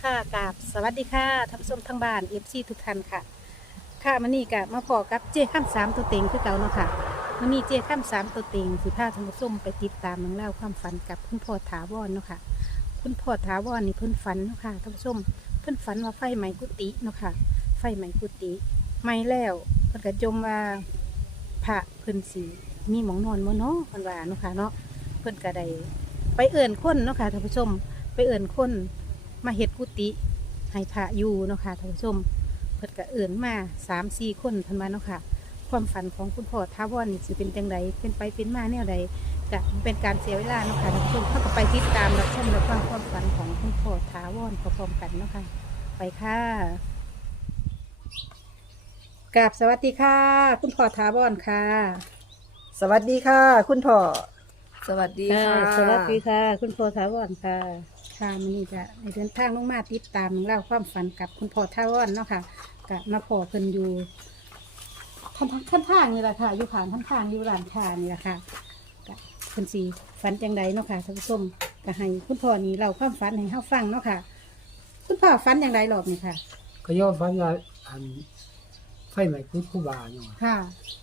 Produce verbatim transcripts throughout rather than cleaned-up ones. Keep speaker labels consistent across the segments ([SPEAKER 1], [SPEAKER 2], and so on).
[SPEAKER 1] ค่ะกราบสวัสดีค่ะท่านผู้ชมทั้งบ้านเอฟซีทุกท่านค่ะค่ะมันนี่กะมาพอกับเจ้ข้ามสามตัวเต็งคือเก่าเนาะค่ะมันนี่เจ้ข้ามสามตัวเต็งสิพาท่านผู้ชมไปติดตามเรื่องเล่าวความฝันกับคุณพ่อถาวรเนาะค่ะคุณพ่อถาวรนี่เพิ่นฝันเนาะค่ะท่านผู้ชมเพิ่นฝันว่าไฟไหม้กุฏิเนาะค่ะไฟไหม้กุฏิไหม้แล้วเพิ่นก็จมว่าพระเพิ่นสีมีหมองนอนบ่เนาะเพิ่นว่าเนาะค่ะเนาะเพิ่นก็ได้ไปเอิ่นคนเนาะค่ะท่านผู้ชมไปเอิ่นคนมาเฮ็ดกุฏิให้พระอยู่เนาะค่ะท่านผู้ชมเพิ่นก็เอิ่นมาสามสี่คนเพิ่นมาเนาะค่ะความฝันของคุณพ่อท้าวรนี่สิเป็นจังไดเป็นไปเป็นมาแนวใดก็เป็นการเสียเวลาเนาะค่ะท่านผู้ชมเข้าก็ไปติดตามรับชมรับฟังความฝันของคุณพ่อท้าวรพร้อมๆกันเนาะค่ะไปค่ะกราบสวัสดีค่ะ คุณพ่อท้าวรค่ะ
[SPEAKER 2] สวัสดีค่ะ คุณพ่อ
[SPEAKER 3] สวัสดี
[SPEAKER 1] ค่ะ
[SPEAKER 3] ค่ะ
[SPEAKER 1] สวัสดีค่ะ คุณพ่อท้าวรค่ะค่ะมันนี่จะในเดินทางลงมาติดตามเล่องราวความฝันกับคุณพ่อท้าวรเนาะค่ะกะมาพอเพิ่นอยู่ท่านท่านทางนี่แหละค่ะอยู่ผ่านท่านทางอยู่ร้านค้านี่แหละค่ะกะเพิ่นสีฝันจังใดเนาะค่ะท่านผู้ชมก็ให้คุณพ่อนี่เล่าความฝันให้เฮาฟังเนาะค่ะ คุณพ่อฝันจังใดรอบนี้ค่ะ
[SPEAKER 2] ก็ย่อฟันว่าอันไฟไหม้กุดผู้บาเนาะ
[SPEAKER 1] ค่ะ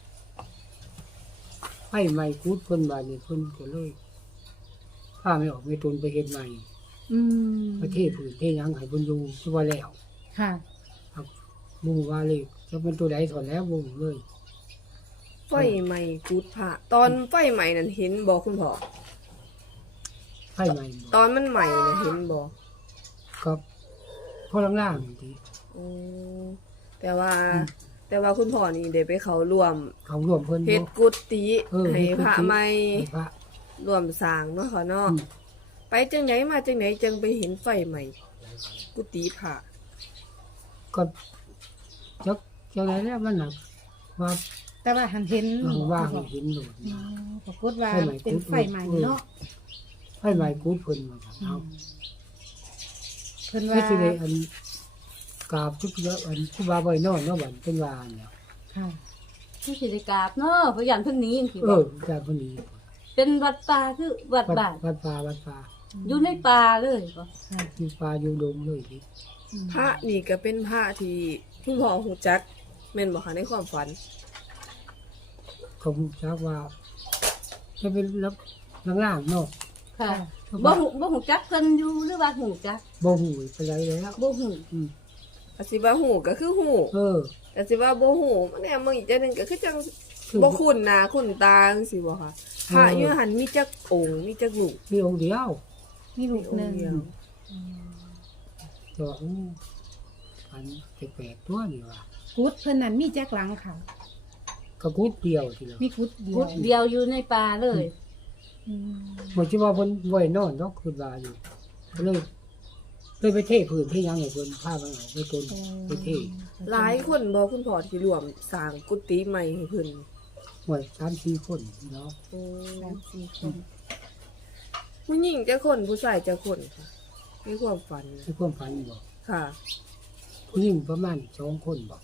[SPEAKER 2] ไฟไหม้กุดเพิ่นบานี่เพิ่นก็เลยถ้าไม่ออกไม่ตนไปเฮ็ดใหม่
[SPEAKER 1] อืม
[SPEAKER 2] ประเทศพื้นเทศยังให้เพิ่นอยู่คือว่าแล้ว
[SPEAKER 1] ค่ะ
[SPEAKER 2] ครับบ่รู้ว่าเลยจะเป็นตัวใดถอนแล้วบ่รู้เลย
[SPEAKER 3] ไฟไหม้กุดพระตอนไฟไหม้นั่นเห็นบอกคุณพ่อ
[SPEAKER 2] ไฟไหม้
[SPEAKER 3] ตอนมันไหม้น่ะเห็นบอก
[SPEAKER 2] กับพอล่างๆนี่ติ
[SPEAKER 3] อืมแต่ว่า แต่ว่าคุณพ่อนี่ได้ไปเขาร่วม
[SPEAKER 2] เขาร่วมเพิ่น
[SPEAKER 3] เฮ็ด
[SPEAKER 2] บ่
[SPEAKER 3] กุฏิ
[SPEAKER 2] เออ
[SPEAKER 3] ให้
[SPEAKER 2] เฮ็ดกุฏิ
[SPEAKER 3] พระใหม่
[SPEAKER 2] ให้พระ
[SPEAKER 3] ร่วมสร้างเนาะค่ะเนาะ
[SPEAKER 2] อืม
[SPEAKER 3] ไปจังไหนมาจังไหนจังไปเห็นไฟไหม้กุฏิพระ
[SPEAKER 2] ก็จักจังไดแล้วมันน่ะว่า
[SPEAKER 1] แต่ว่าหันเห็น
[SPEAKER 2] เออว่า
[SPEAKER 1] บ่
[SPEAKER 2] ให้เห็นโดด
[SPEAKER 1] อ๋อ
[SPEAKER 2] นะ
[SPEAKER 1] ปรากฏว่า
[SPEAKER 2] ไฟไหม้
[SPEAKER 1] เป็น
[SPEAKER 2] กุด
[SPEAKER 1] ไฟใหม่เนาะ
[SPEAKER 2] ไฟไหม้กุดเพิ่นว่าซั่นเอา
[SPEAKER 1] เพิ่น
[SPEAKER 2] คือ
[SPEAKER 1] ว่า
[SPEAKER 2] สิได้อันกราบทุกเยอะอันผู้บาบ่อยนอนเนาะบัดเป็นว่าเนี่ย
[SPEAKER 1] ค่ะ
[SPEAKER 4] ที่สิริกราบเนาะเพราะอย่างเพิ่งนี้ยังสิ
[SPEAKER 2] เอ
[SPEAKER 4] บอก
[SPEAKER 2] อจากคนนี้
[SPEAKER 4] เป็นวัดป่าคือวัด
[SPEAKER 2] วัด
[SPEAKER 4] บ้าน
[SPEAKER 2] วัดป่าวัดป่า
[SPEAKER 4] อยู่ในป่าเลยก็
[SPEAKER 1] ค่ะ
[SPEAKER 2] อยู่ป่าอยู่ดงเลยที
[SPEAKER 3] พระนี่ก็เป็นพระที่คุณพ่อฮู้จักแม่นบ่คะในความฝัน
[SPEAKER 2] เขาจักว่าจะเป็นลักล่างๆเนาะ
[SPEAKER 4] ค่ะบ่หูบ่หูจักเพิ่นอยู่หรือว่าหูจัก
[SPEAKER 2] บ่หูไปไรแล้ว
[SPEAKER 4] บ่หู
[SPEAKER 2] อืม
[SPEAKER 3] ก็สิว่าฮู้ก็คือฮู้
[SPEAKER 2] เออ
[SPEAKER 3] ก็สิว่าบ่ฮู้มันแน่มึงอีกจังหนึงก็คือจัง
[SPEAKER 2] คือ
[SPEAKER 3] บ่คุ้นหน้าคุ้นตาจังซี่บ่ค่ะพระอยู่หันมีจักองค์มีจักลูก
[SPEAKER 2] มีองค์เดียว
[SPEAKER 1] มีลูกหนึ่ง
[SPEAKER 3] มีองค์เดียว
[SPEAKER 2] ตัวอู้อันแปลกๆตัวนี่ว่า
[SPEAKER 1] กุดเพิ่นนั้นมีแจ็คหลังค่ะ
[SPEAKER 2] กระกุดเดียวทีเดียว
[SPEAKER 1] มีกุดเดีย
[SPEAKER 4] พุ
[SPEAKER 1] ว
[SPEAKER 4] ดเดียวอยู่ในป่าเลย
[SPEAKER 1] อืม
[SPEAKER 2] บ่สิว่าเพิ่นไว้นอนเนาะคือว่าอยู่ก็เลยเลยไปเทพื้นที่ยังให้เพิ่นพามันออกไปต้นไปเท
[SPEAKER 3] หลายคนบ่คุณพ่อที่รวมสร้างกุฏิใหม่ให้เพิ่น
[SPEAKER 2] หวยสามสี่คนเนาะ
[SPEAKER 3] อื
[SPEAKER 1] สาม
[SPEAKER 3] ม
[SPEAKER 1] สี่คน
[SPEAKER 3] ผู้หญิงจักคนผู้ชายจักคนค่ะมีความฝัน
[SPEAKER 2] ในความฝันบอก
[SPEAKER 3] ค่ะ
[SPEAKER 2] ผู้หญิงประมาณสองคนบอก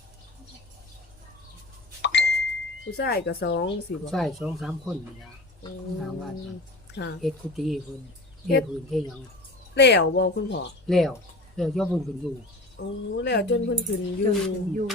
[SPEAKER 3] ผู้ชายก็สองสิบ่
[SPEAKER 2] ใช่สองสามคนนี่นะ
[SPEAKER 3] อืม
[SPEAKER 2] ทางวัด
[SPEAKER 3] ค่ะ
[SPEAKER 2] เฮ็ดกุฏิให้เพิ่นเทพื้นเทหยัง
[SPEAKER 3] แล้วบ่คุณพ่อ
[SPEAKER 2] แล้วแล้วย่อเพิ่นขึ้นอยู่
[SPEAKER 3] โอ้แล้วจนเพิ่นขึ้นอยู่
[SPEAKER 1] อยู่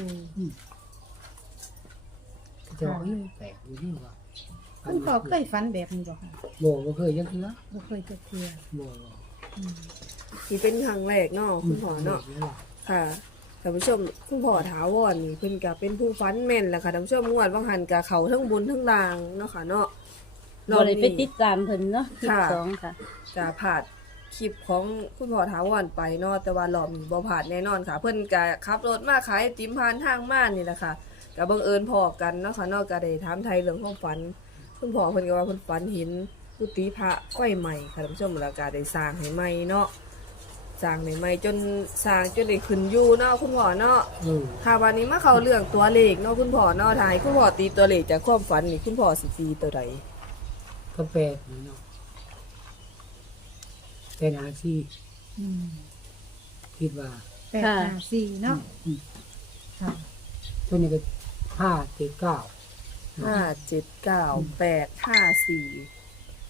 [SPEAKER 2] จะว่าเอ้ยแปลกอยู่นี่ว่า
[SPEAKER 1] คุณพ่อเคยฝันแบบนี้บ่ค่ะ
[SPEAKER 2] บ่บ่เคยจังเทื่อ
[SPEAKER 1] บ่เคยเจอเทื่อ
[SPEAKER 2] บ่
[SPEAKER 1] อืม
[SPEAKER 3] นี่เป็นครั้งแรกเนาะคุณพ่อเนาะ ค่ะท่านผู้ชมคุณพ่อถาวรนี่เพิ่นก็เป็นผู้ฟันแม่นแหละค่ะท่านผู้ชมงวดบางหันก็เขาทั้งบนทั้งล่างเนาะค่ะเนาะ
[SPEAKER 4] บ่ได้ไปติดตามเพิ่นเนาะคลิป
[SPEAKER 3] ค่ะ
[SPEAKER 4] สองค่ะ
[SPEAKER 3] ก็ผ่านคลิปของคุณพ่อถาวรไปเนาะแต่ว่ารอบนี้บ่ผ่านแน่นอนค่ะ เพิ่นก็ขับรถมาขายไอติมผ่านทางมานี่แหละค่ะก็บังเอิญพอกันเนาะค่ะเนาะก็ได้ถามไทยเรื่องความฝัน คุณพ่อเพิ่นก็ว่าเพิ่นฝันเห็นกุฏิพระไฟใหม่ค่ะท่านผู้ชมแล้วก็ได้สร้างให้ใหม่เนาะสร้างให้ใหม่จนสร้างจนได้ขึ้นอยู่เนาะคุณพ่อเนาะ
[SPEAKER 2] เออ
[SPEAKER 3] ค่ะวันนี้มาเข้าเรื่องตัวเลขเนาะคุณพ่อเนาะทายคุณพ่อตีตัวเลขจากความฝันนี่คุณพ่อสิตีตัวใด
[SPEAKER 2] ก็แปลกนี่เนาะเป็นอาชีพ
[SPEAKER 1] อืม
[SPEAKER 2] คิดว่า
[SPEAKER 1] แปดห้าสี่เนาะ
[SPEAKER 2] อืม
[SPEAKER 1] ค่ะ
[SPEAKER 2] ตัวนี้ก็ห้าเจ็ดเก้า
[SPEAKER 3] ห้าเจ็ดเก้าแปดห้าสี่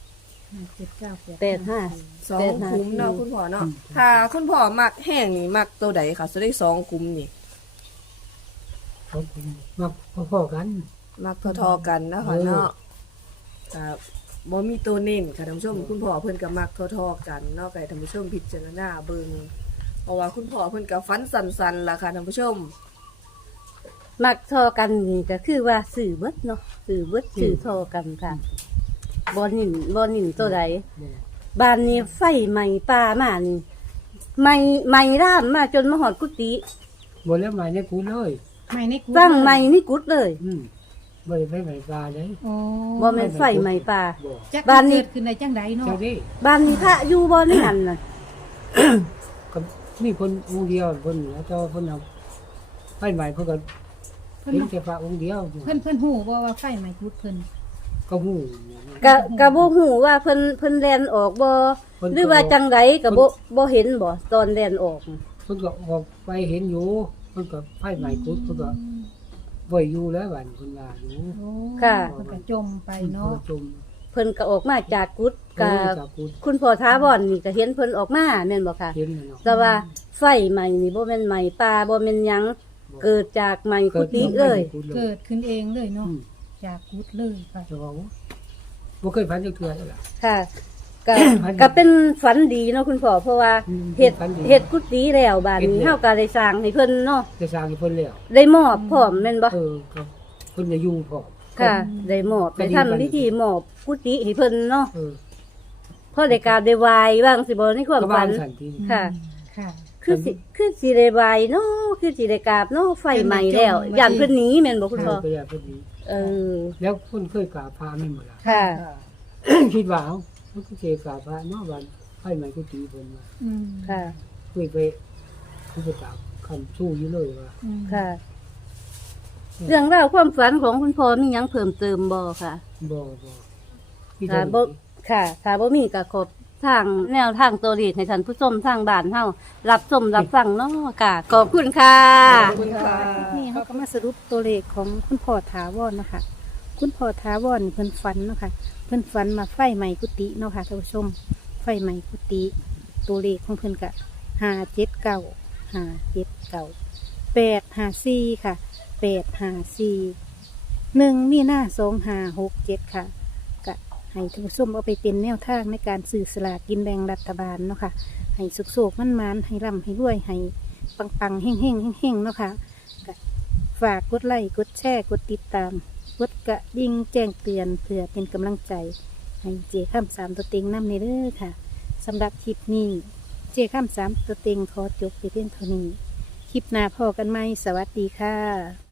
[SPEAKER 1] เจ็ดเก้า
[SPEAKER 4] แปดห้า
[SPEAKER 3] สอง
[SPEAKER 4] แปดห้า
[SPEAKER 3] คุ้มเนาะคุณพ่อเนาะถ้าคุณพ่อมักแห้งนี่มักตัวใดค่ะจะได้สองคุ้มนี่
[SPEAKER 2] เขาคุณมาพ่อๆกัน
[SPEAKER 3] มักทอๆกันนะคะเนาะครับบ่มีตัวเน้นค่ะท่านผู้ชมคุณพ่อเพิ่นก็มักทอๆกันเนาะให้ท่านผู้ชมพิจารณาเบิ่งเพราะว่าคุณพ่อเพิ่นก็ฟันสันๆล่ะค่ะท่านผู้ชม
[SPEAKER 4] มักทอกันนี่ก็คือว่าสื่อเบิดเนาะสื่อเบิดสื่อทอกันค่ะบ่นินบ่นินตัวใด
[SPEAKER 2] บ่
[SPEAKER 4] บ้านนี้ไฟไหม้ป่ามานี่ไหม้ไหม้ร่ามมาจนมาหอดกุฏิ
[SPEAKER 2] บ่แล้วมาเนี่ยกูเลย
[SPEAKER 1] ไม่ในกู
[SPEAKER 4] ตั้งไหม้นี่กุดเลย
[SPEAKER 2] อืมบ่ได้ไปไหนปลาเลย
[SPEAKER 1] โอ้
[SPEAKER 4] บ่แม่นไฟไหม้ป่า
[SPEAKER 2] บ่
[SPEAKER 1] จัก
[SPEAKER 4] บ้านนี้
[SPEAKER 1] เกิดขึ้นในจังใดเนาะ
[SPEAKER 2] เจ้าดิ
[SPEAKER 4] บ้านนี้พระอยู่บ่ในหันน่ะ
[SPEAKER 2] ก็มีคนองค์เดียวคนเหนือเจ้าคนเอาไฟใหม่เพิ่นก็
[SPEAKER 1] เพิ่น
[SPEAKER 2] เห็น
[SPEAKER 1] มา
[SPEAKER 2] แค่พระองค์เดียว
[SPEAKER 1] เพิ่นเพิ่นฮู้บ่ว่าไฟไหม้กุดเพิ่น
[SPEAKER 2] ก็ฮู้
[SPEAKER 4] ก็ก็บ่ฮู้ว่าเพิ่นเพิ่นแล่นออกบ่หรือว่าจังไดก็บ่บ่เห็นบ่ตอนแล่นออก
[SPEAKER 2] เพิ่นก็ออกไปเห็นอยู่เพิ่นก็ไฟใหม่กุดเพิ่นก็บ่อยู่แล้วบัดเพิ่นว่าอยู่
[SPEAKER 1] โอ้
[SPEAKER 4] ค่ะ
[SPEAKER 1] เพิ่นก็จมไปเนาะ
[SPEAKER 2] จม
[SPEAKER 4] เพิ่นก็ออกมาจากกุฏ
[SPEAKER 2] ก็
[SPEAKER 4] ก็
[SPEAKER 2] จากกุด
[SPEAKER 4] คุณพ่อท้าบ่อนนี่ก็เห็นเพิ่นออกมาแม่นบ่ค่ะ
[SPEAKER 2] เห็นแล้วเนาะ
[SPEAKER 4] แต่ว่าไฟไหม้นี่บ่แม่นไหม้ป่าบ่แม่นหยังเกิดจากไหม้กุฏิเลย
[SPEAKER 1] เกิดขึ้นเองเลยเนาะ
[SPEAKER 2] อืม
[SPEAKER 1] จากกุดเลยค่ะ
[SPEAKER 2] แต่ว่าบ่เคยฝันจักเทื่อเลยล่ะ
[SPEAKER 4] ค่ะก็
[SPEAKER 2] ฝันดี
[SPEAKER 4] ก็เป็นฝันดีเนาะคุณพ่อเพราะว่า
[SPEAKER 2] อืม
[SPEAKER 4] เฮ็ด
[SPEAKER 2] ฝันดี
[SPEAKER 4] เฮ็ดกุฏิแล้วบาด
[SPEAKER 2] เฮ็ด
[SPEAKER 4] นี้
[SPEAKER 2] แล้ว
[SPEAKER 4] เฮาก็ได้สร้างให้เพิ่นเนาะ
[SPEAKER 2] จะสร้างให้เพิ่นแล้ว
[SPEAKER 4] ได้มอบพร้อมแม่นบ่
[SPEAKER 2] เออครับเพิ่นจะอยู่พร้อม
[SPEAKER 4] ค่ะ ได้มอบ
[SPEAKER 2] ก็
[SPEAKER 4] ไป
[SPEAKER 2] ดี
[SPEAKER 4] ทำ
[SPEAKER 2] กัน
[SPEAKER 4] พิธีมอบกุฏิให้เพิ่นเนาะ
[SPEAKER 2] เออ
[SPEAKER 4] พอได้กราบได้ไหว้บ้างสิบ่ในความ
[SPEAKER 2] ก็
[SPEAKER 4] ฝั
[SPEAKER 2] บ้าน
[SPEAKER 4] น
[SPEAKER 2] สันติ
[SPEAKER 4] ค่ะ
[SPEAKER 1] ค่ะ
[SPEAKER 4] คือสิคือสิได้ไหว้เนาะคือสิได้กราบเนาะไฟไหม้แล้ว
[SPEAKER 1] เพิ่นได้จม
[SPEAKER 4] ย่านเพิ่นหนีแม่นบ่คุณพ่อ
[SPEAKER 2] ก็อยากเพิ่นดี
[SPEAKER 4] เออ
[SPEAKER 2] แล้วเพิ่นเคยกราบพระแม่นบ่ล่ะ
[SPEAKER 4] ค่ะ
[SPEAKER 2] คิดว่าเอ้ามันก็เคยกราบพระเนาะวันไผใหม่กุฏิเพิ่นว่า
[SPEAKER 1] อืม
[SPEAKER 4] ค่ะ
[SPEAKER 2] เคยไปคือไปกราบคำสู้อยู่เลยว่า
[SPEAKER 1] อืม
[SPEAKER 4] ค่ะ เรื่องราวความฝันของคุณพ่อมีหยังเพิ่มเติมบ่ค่ะ
[SPEAKER 2] บ่บ่ที่
[SPEAKER 4] ค่ะ
[SPEAKER 2] เท่า
[SPEAKER 4] บ่
[SPEAKER 2] นี้
[SPEAKER 4] ค่ะถ้าบ่มีก็ขอบทางแนวทางตัวเลขให้ท่านผู้ชมทางบ้านเฮารับชมรับฟังเนาะค่ะ ขอบคุณค่ะ
[SPEAKER 3] ขอบคุณค่ะ
[SPEAKER 1] นี่เขาก็มาสรุปตัวเลขของคุณพ่อถาวรเนาะคะคุณพ่อถาวรเพิ่นฝันเนาะค่ะเพิ่นฝันมาไฟไหม้กุฏิเนาะค่ะท่านผู้ชม ไฟไหม้กุฏิตัวเลขของเพิ่นกะห้าเจ็ดเก้าห้าเจ็ดเก้าแปดห้าสี่ค่ะแปดห้าสี่หนึ่งมีหน้าสองห้าหกเจ็ดค่ะกะให้ท่านผู้ชมเอาไปเป็นแนวทางในการสื่อสลากกินแบ่งรัฐบาลเนาะค่ะให้สุกๆมันมันๆให้ร่ำให้รวยให้ปังๆเฮ่งๆเฮ่งๆเนาะค่ะ ฝากกดไลค์กดแชร์กดติดตาม กดกระดิ่งแจ้งเตือนเพื่อเป็นกำลังใจ ให้เจข้ามสามตัวเต็งนำในเด้อค่ะสำหรับคลิปนี้ เจข้ามสามตัวเต็งขอจบไปเพียงเท่านี้ คลิปหน้าพอกันไหมสวัสดีค่ะ